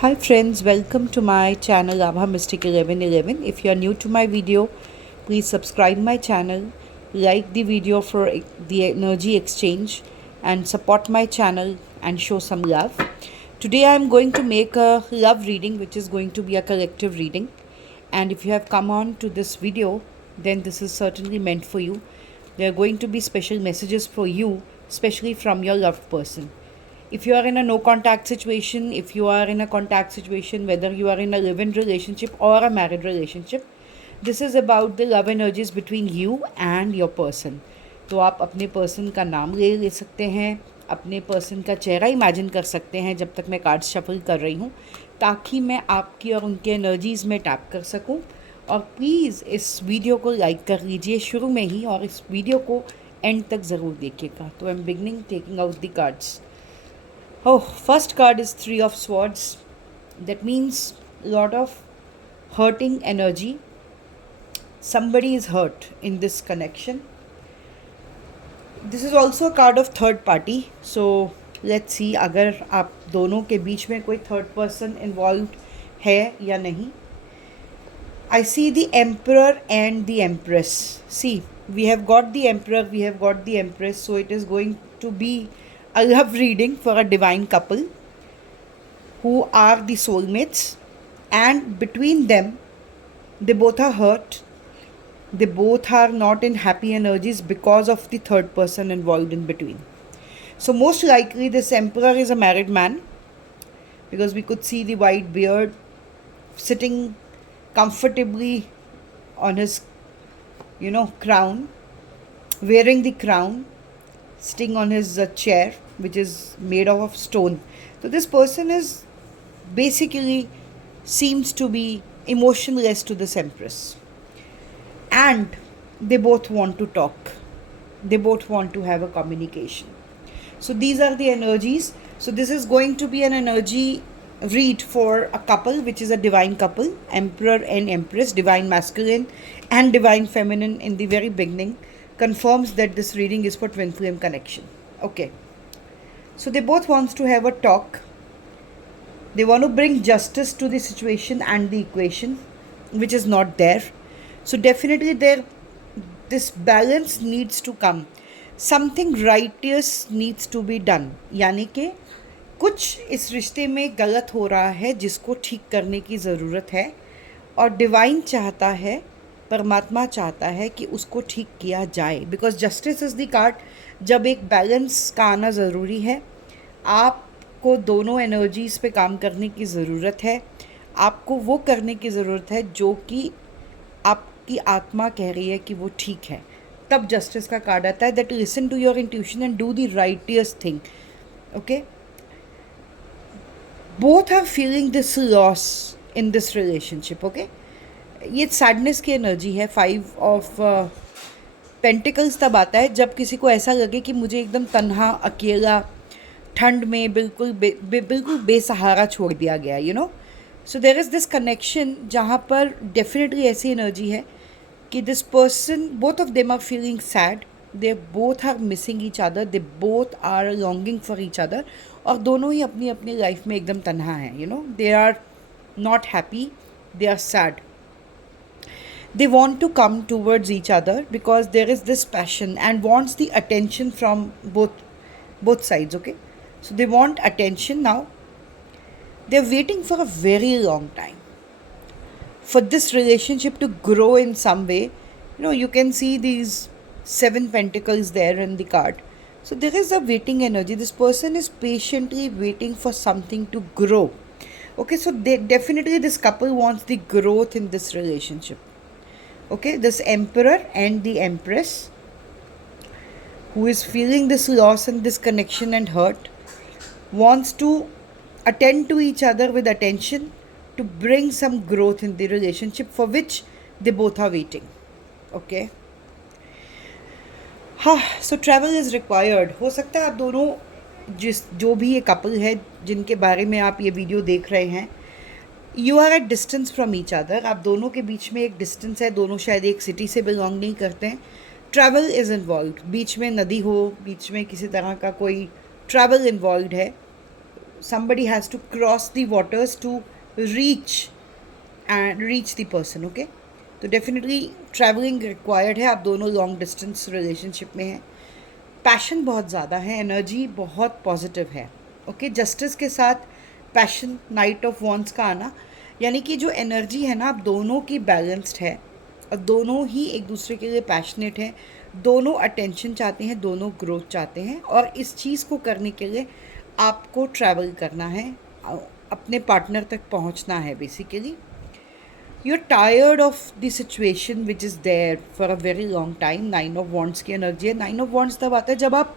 Hi friends, welcome to my channel Abha Mystic 1111. If you are new to my video, please subscribe my channel, like the video for the energy exchange and support my channel and show some love. Today I am going to make a love reading which is going to be a collective reading, and if you have come on to this video, then this is certainly meant for you. There are going to be special messages for you, especially from your loved person. If you are in a no contact situation, if you are in a contact situation, whether you are in a live-in relationship or a married relationship, this is about the love energies between you and your person. तो आप अपने person का नाम ले सकते हैं, अपने person का चेहरा इमेजिन कर सकते हैं जब तक मैं कार्ड्स शफल कर रही हूँ, ताकि मैं आपकी और उनके एनर्जीज़ में टैप कर सकूँ. और प्लीज़ इस वीडियो को लाइक कर लीजिए शुरू में ही, और इस वीडियो को एंड तक ज़रूर देखिएगा. तो I am beginning taking out the cards. Oh, first card is Three of Swords. That means a lot of hurting energy. Somebody is hurt in this connection. This is also a card of third party. So let's see अगर आप दोनों के बीच में कोई third person involved है या नहीं. I see the Emperor and the Empress. See, we have got the Emperor, we have got the Empress. So it is going to be a love reading for a divine couple who are the soulmates, and between them they both are hurt, they both are not in happy energies because of the third person involved in between. So most likely this Emperor is a married man, because we could see the white beard sitting comfortably on his crown, wearing the crown, sitting on his chair which is made of stone. So this person is basically seems to be emotionless to this Empress, and they both want to talk, they both want to have a communication. So these are the energies. So this is going to be an energy read for a couple which is a divine couple, Emperor and Empress, divine masculine and divine feminine. In the very beginning confirms that this reading is for twin flame connection. Okay, so they both wants to have a talk. They want to bring justice to the situation and the equation which is not there. So definitely this balance needs to come. Something righteous needs to be done. यानी कि कुछ इस रिश्ते में गलत हो रहा है जिसको ठीक करने की ज़रूरत है, और डिवाइन चाहता है, परमात्मा चाहता है कि उसको ठीक किया जाए. Because justice is the card. जब एक बैलेंस का आना ज़रूरी है, आपको दोनों एनर्जीज़ पे काम करने की ज़रूरत है. आपको वो करने की ज़रूरत है जो कि आपकी आत्मा कह रही है कि वो ठीक है. तब जस्टिस का कार्ड आता है, that listen to your intuition and do the righteous thing. Okay, both are feeling this loss in this relationship. Okay, ये सैडनेस की एनर्जी है. 5 ऑफ पेंटिकल्स तब आता है जब किसी को ऐसा लगे कि मुझे एकदम तन्हा, अकेला, ठंड में बिल्कुल बेसहारा छोड़ दिया गया. So there is this connection जहाँ पर डेफिनेटली ऐसी एनर्जी है कि this person, both of them are feeling sad, they both are missing each other, they both are longing for each other, और दोनों ही अपनी अपनी लाइफ में एकदम तन्हा हैं. They are not happy, they are sad. They want to come towards each other because there is this passion and wants the attention from both sides. Okay, so they want attention now. They're waiting for a very long time for this relationship to grow in some way. You can see these 7 pentacles there in the card. So there is a waiting energy. This person is patiently waiting for something to grow. Okay, so definitely this couple wants the growth in this relationship. Okay, this Emperor and the Empress, who is feeling this loss and this connection and hurt, wants to attend to each other with attention to bring some growth in the relationship for which they both are waiting. Okay, so travel is required. हो सकता है आप दोनों जो भी ये couple है जिनके बारे में आप ये वीडियो देख रहे हैं, you are at distance from each other. आप दोनों के बीच में एक डिस्टेंस है, दोनों शायद एक सिटी से बिलोंग नहीं करते हैं. ट्रैवल इज़ इन्वॉल्व, बीच में नदी हो, बीच में किसी तरह का कोई ट्रैवल इन्वॉल्व है. somebody has to cross the waters to reach the person. Okay, तो डेफिनेटली ट्रैवलिंग रिक्वायर्ड है. आप दोनों लॉन्ग डिस्टेंस रिलेशनशिप में हैं. पैशन बहुत ज़्यादा है, एनर्जी बहुत पॉजिटिव है. ओके, जस्टिस के साथ पैशन, नाइट ऑफ वॉन्ड्स का आना, यानी कि जो एनर्जी है ना, आप दोनों की बैलेंस्ड है और दोनों ही एक दूसरे के लिए पैशनेट हैं. दोनों अटेंशन चाहते हैं, दोनों ग्रोथ चाहते हैं, और इस चीज़ को करने के लिए आपको ट्रैवल करना है, अपने पार्टनर तक पहुंचना है. Basically you are tired of the situation which is there for a very long time. 9 of wands की एनर्जी है. 9 ऑफ वॉन्ड्स तब आता है जब आप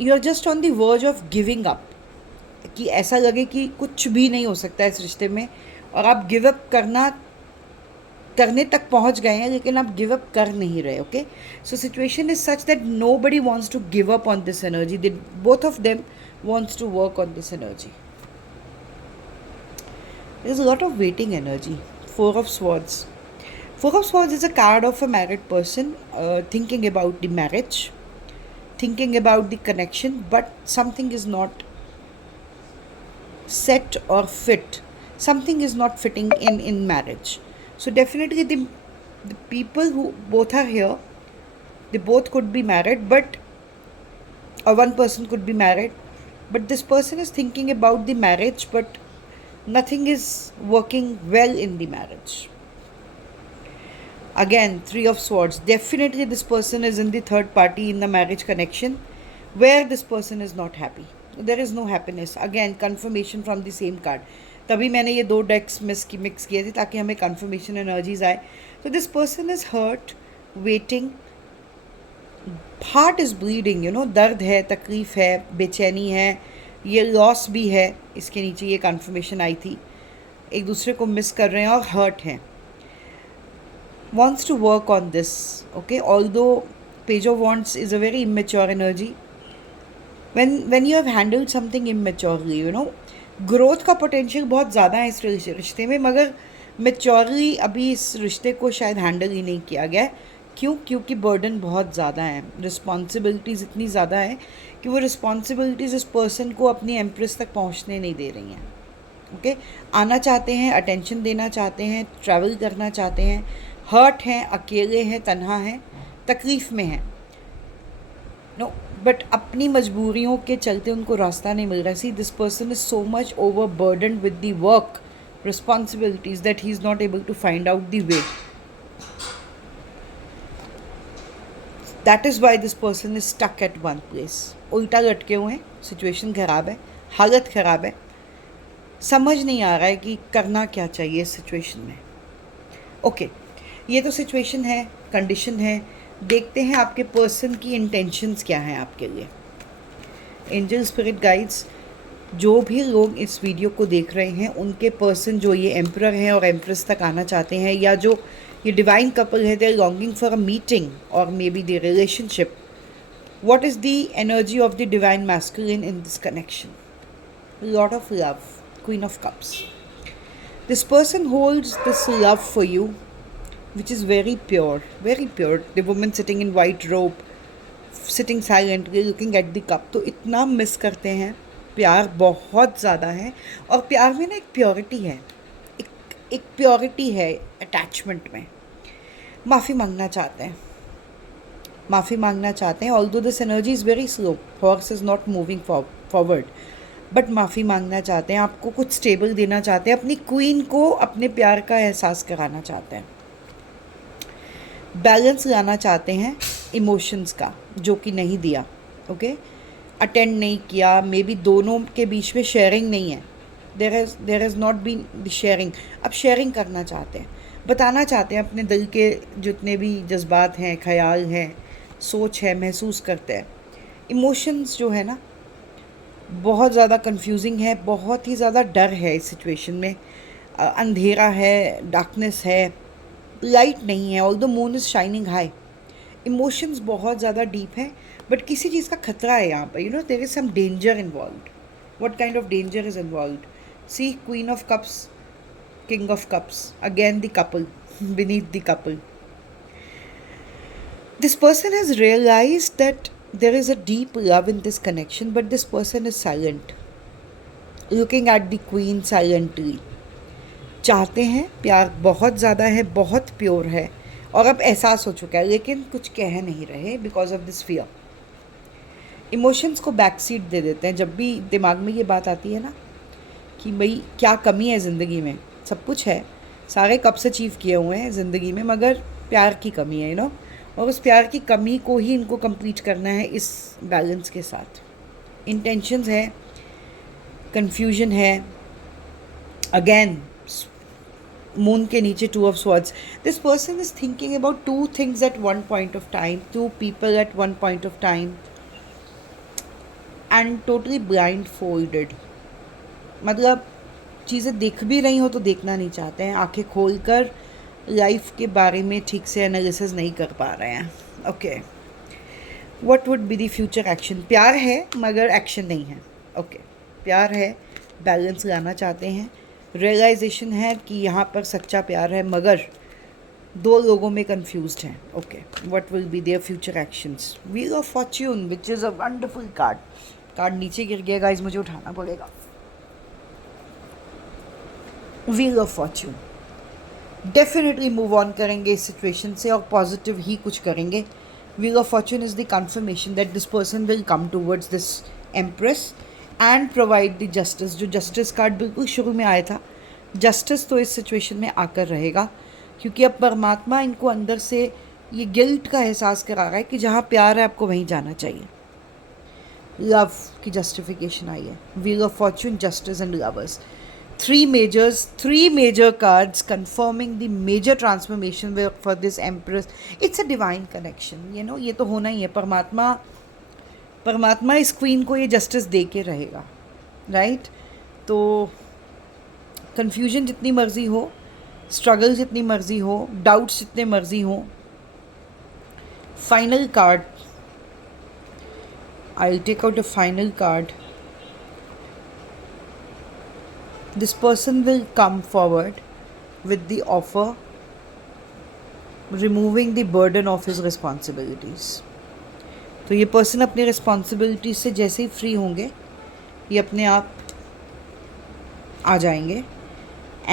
you are just on the verge of giving up, कि ऐसा लगे कि कुछ भी नहीं हो सकता है इस रिश्ते में, और आप गिव अप करने तक पहुंच गए हैं, लेकिन आप गिव अप कर नहीं रहे. Okay, so situation is such that nobody wants to give up on this energy. They both of them wants to work on this energy. There's a lot of waiting energy. 4 of Swords. 4 of Swords is a card of a married person thinking about the marriage, thinking about the connection, but something is not set or fit. Something is not fitting in marriage. So definitely the people who both are here, they both could be married, but or one person could be married, but this person is thinking about the marriage, but nothing is working well in the marriage. Again, 3 of Swords. Definitely this person is in the third party in the marriage connection where this person is not happy. There is no happiness. Again, confirmation from the same card. तभी मैंने ये 2 डेक्स mix किए थे ताकि हमें confirmation energies आए. तो this person is hurt, waiting, heart is bleeding, you know, दर्द है, तकलीफ़ है, बेचैनी है, ये लॉस भी है. इसके नीचे ये कन्फर्मेशन आई थी. एक दूसरे को मिस कर रहे हैं और हर्ट हैं. wants to work on this. Okay, although Page of Wands is a very immature energy. When you have handled something immaturely, you know, growth का पोटेंशियल बहुत ज़्यादा है इस रिश्ते में, मगर मेच्योरली अभी इस रिश्ते को शायद हैंडल ही नहीं किया गया है. क्यों? क्योंकि बर्डन बहुत ज़्यादा है, रिस्पॉन्सिबिलिटीज़ इतनी ज़्यादा है कि वो रिस्पॉन्सिबिलिटीज़ इस पर्सन को अपनी एम्प्रेस तक पहुंचने नहीं दे रही हैं. ओके, आना चाहते हैं, अटेंशन देना चाहते हैं, ट्रैवल करना चाहते हैं, हर्ट हैं, अकेले हैं, तन्हा हैं, तकलीफ़ में हैं. नो, बट अपनी मजबूरियों के चलते उनको रास्ता नहीं मिल रहा. See, this person is so much over burdened with the work responsibilities that he is not able to find out the way. That is why this person is stuck at one place. उल्टा लटके हुए हैं, situation ख़राब है, हालत ख़राब है, समझ नहीं आ रहा है कि करना क्या चाहिए इस सिचुएशन में. ओके, ये तो सिचुएशन है, कंडीशन है. देखते हैं आपके पर्सन की इंटेंशंस क्या हैं आपके लिए. एंजल स्पिरिट गाइड्स, जो भी लोग इस वीडियो को देख रहे हैं, उनके पर्सन जो ये एम्परर हैं और एम्प्रेस तक आना चाहते हैं, या जो ये डिवाइन कपल है, they are longing for a meeting और may be the relationship. What is the energy of the divine masculine in this connection? Lot of love, queen of cups. This person holds this love for you which is very pure, very pure. The woman sitting in white robe, sitting silently looking at the cup. तो इतना miss करते हैं, प्यार बहुत ज़्यादा है, और प्यार में ना एक प्योरिटी है, एक प्योरिटी है अटैचमेंट में. माफ़ी मांगना चाहते हैं, माफ़ी मांगना चाहते हैं. Although this energy is very slow, horse is not moving forward, but माफ़ी मांगना चाहते हैं, आपको कुछ स्टेबल देना चाहते हैं, अपनी क्वीन को अपने प्यार का एहसास कराना चाहते हैं. बैलेंस लाना चाहते हैं इमोशंस का, जो कि नहीं दिया. ओके, अटेंड नहीं किया, मे बी दोनों के बीच में शेयरिंग नहीं है. There has not been the sharing. अब शेयरिंग करना चाहते हैं, बताना चाहते हैं अपने दिल के जितने भी जज्बात हैं, ख्याल हैं, सोच है, महसूस करते हैं. इमोशंस जो है ना, बहुत ज़्यादा कंफ्यूजिंग है, बहुत ही ज़्यादा डर है इस सिचुएशन में. अंधेरा है, डार्कनेस है, लाइट नहीं है. Although moon is shining high. Emotions बहुत ज़्यादा डीप है, बट किसी चीज़ का खतरा है यहाँ पर. You know, there is some danger involved. What kind of danger is involved? See, queen of cups, king of cups, again the couple, beneath the couple. This person has realized that there is a deep love in this connection, but this person is silent. Looking at the queen silently. चाहते हैं, प्यार बहुत ज़्यादा है, बहुत pure है, और अब एहसास हो चुका है, लेकिन कुछ कह नहीं रहे because of this fear. Emotions को बैक सीट दे देते हैं। जब भी दिमाग में ये बात आती है ना कि भाई क्या कमी है ज़िंदगी में, सब कुछ है, सारे कब्स अचीव किए हुए हैं ज़िंदगी में, मगर प्यार की कमी है, और उस प्यार की कमी को ही इनको कंप्लीट करना है इस बैलेंस के साथ। इंटेंशंस है, कन्फ्यूजन है, अगेन मून के नीचे two of swords. This person is thinking about two things at one point of time, two people at one point of time, and totally blindfolded. मतलब चीज़ें देख भी रही हो तो देखना नहीं चाहते हैं, आंखें खोल कर लाइफ के बारे में ठीक से एनालिसिस नहीं कर पा रहे हैं। Okay, what would be the future action? प्यार है मगर एक्शन नहीं है। ओके, प्यार है, बैलेंस लाना चाहते हैं, रियलाइजेशन है कि यहाँ पर सच्चा प्यार है, मगर दो लोगों में कंफ्यूज्ड हैं। Okay, what will be their future actions? Wheel of Fortune, which is a wonderful card. Card नीचे गिर गया गाइस, मुझे उठाना पड़ेगा। Wheel of Fortune, definitely move on करेंगे इस सिचुएशन से और पॉजिटिव ही कुछ करेंगे। Wheel of Fortune is the confirmation that this person will come towards this empress and provide the justice. जो जस्टिस कार्ड बिल्कुल शुरू में आया था, जस्टिस तो इस सिचुएशन में आकर रहेगा, क्योंकि अब परमात्मा इनको अंदर से ये गिल्ट का एहसास करा रहा है कि जहाँ प्यार है आपको वहीं जाना चाहिए। लव की जस्टिफिकेशन आई है। Wheel of Fortune, justice and lovers, three major cards confirming the major transformation for this empress. It's a divine connection, ये तो होना ही है। परमात्मा इस क्वीन को ये जस्टिस दे के रहेगा, राइट? तो कन्फ्यूजन जितनी मर्जी हो, स्ट्रगल जितनी मर्जी हो, डाउट्स जितने मर्जी हो, final card, I will take out a final card. This person will come forward with the offer removing the burden of his responsibilities. तो ये पर्सन अपनी रिस्पॉन्सिबिलिटीज से जैसे ही फ्री होंगे ये अपने आप आ जाएंगे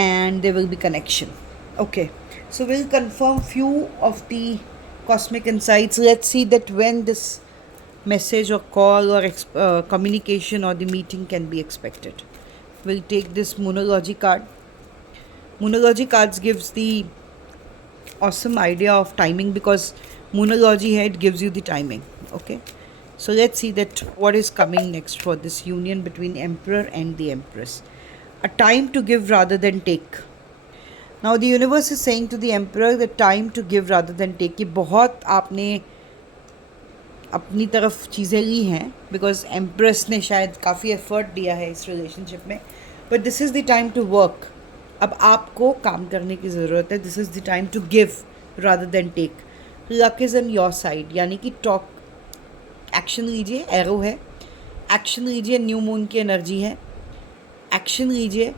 and there will be connection. Okay, so we'll confirm few of the cosmic insights. Let's see that when this message or call or communication or the meeting can be expected. We'll take this Moonology card. Moonology cards gives the awesome idea of timing, because Moonology है, it gives you the timing. Okay, so let's see that what is coming next for this union between Emperor and the Empress. A time to give rather than take. Now the universe is saying to the Emperor the time to give rather than take. कि बहुत आपने अपनी तरफ चीज़ें ली हैं, because empress ने शायद काफ़ी एफर्ट दिया है इस रिलेशनशिप में, but this is the time to work. अब आपको काम करने की ज़रूरत है. This is the time to give rather than take. Luck is on your side, यानी कि टॉक, एक्शन लीजिए, एरो है, एक्शन लीजिए, न्यू मून की एनर्जी है, एक्शन लीजिए,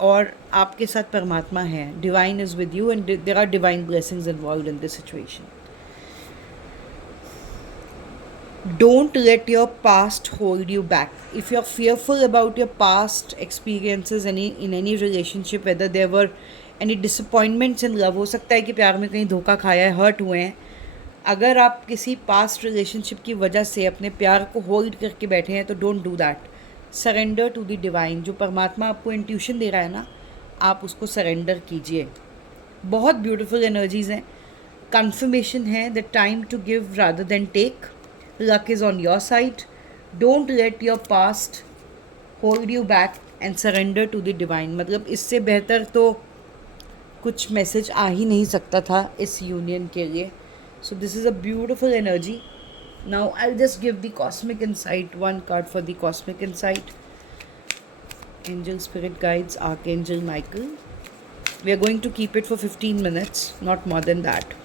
और आपके साथ परमात्मा है. Divine is with you and there are divine blessings involved in this situation. Don't let your past hold you back. If you're fearful about your past experiences in any relationship, whether there were any disappointments in love, हो सकता है कि प्यार में कहीं धोखा खाया है, हर्ट हुए हैं. अगर आप किसी पास्ट रिलेशनशिप की वजह से अपने प्यार को होल्ड करके बैठे हैं तो don't do that. Surrender to the divine. जो परमात्मा आपको इंट्यूशन दे रहा है ना, आप उसको सरेंडर कीजिए. बहुत ब्यूटीफुल एनर्जीज़ हैं. कन्फर्मेशन है the time to give rather than take. Luck is on your side. Don't let your past hold you back and surrender to the divine. मतलब इससे बेहतर तो कुछ मैसेज आ ही नहीं सकता था इस यूनियन के लिए. So this is a beautiful energy. Now I'll just give the cosmic insight. One card for the cosmic insight. Angel, spirit guides, Archangel Michael. We are going to keep it for 15 minutes, not more than that.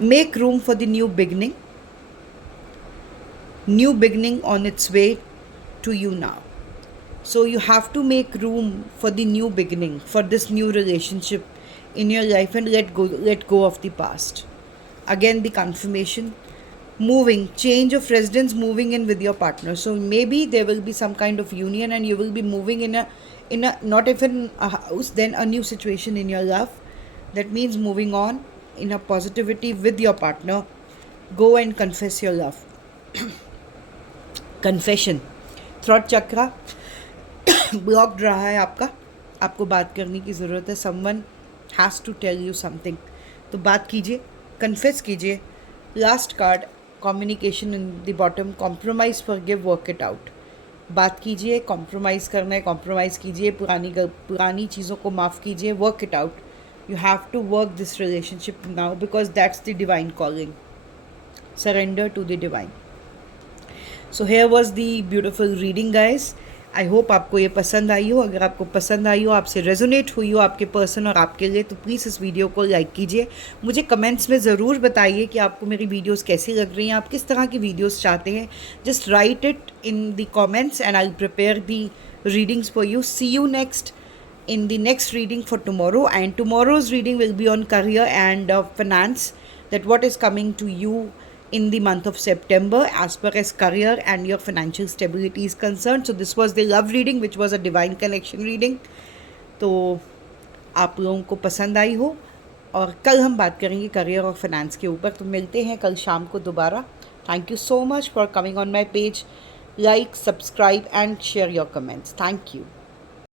Make room for the new beginning. New beginning on its way to you now. So you have to make room for the new beginning, for this new relationship in your life, and let go of the past. Again, the confirmation. moving, change of residence, moving in with your partner. So maybe there will be some kind of union and you will be moving in a not even a house, then a new situation in your love. That means moving on in a positivity with your partner. Go and confess your love. Confession. Throat chakra blocked रहा है आपका, आपको बात करने की ज़रूरत है. Someone has to tell you something. तो बात कीजिए, कन्फेस कीजिए. Last card communication in the bottom. Compromise forgive, work it out. बात कीजिए, कॉम्प्रोमाइज़ करना है कॉम्प्रोमाइज़ कीजिए, पुरानी चीज़ों को माफ़ कीजिए, work it out. You have to work this relationship now because that's the divine calling. Surrender to the divine. So here was the beautiful reading guys. I hope आपको ये पसंद आई हो. अगर आपको पसंद आई हो, आपसे रेजोनेट हुई हो आपके पर्सन और आपके लिए, तो प्लीज़ इस वीडियो को लाइक कीजिए. मुझे कमेंट्स में ज़रूर बताइए कि आपको मेरी वीडियोस कैसी लग रही हैं, आप किस तरह की वीडियोस चाहते हैं. Just write it in the comments and I will prepare the readings for you. See you next in the next reading for tomorrow, and tomorrow's reading will be on career and finance, that what is coming to you in the month of September as far as career and your financial stability is concerned. So this was the love reading which was a divine connection reading. तो आप लोगों को पसंद आई हो, और कल हम बात करेंगे करियर और फाइनेंस के ऊपर. तो मिलते हैं कल शाम को दोबारा. Thank you so much for coming on my page. Like, subscribe and share your comments. Thank you.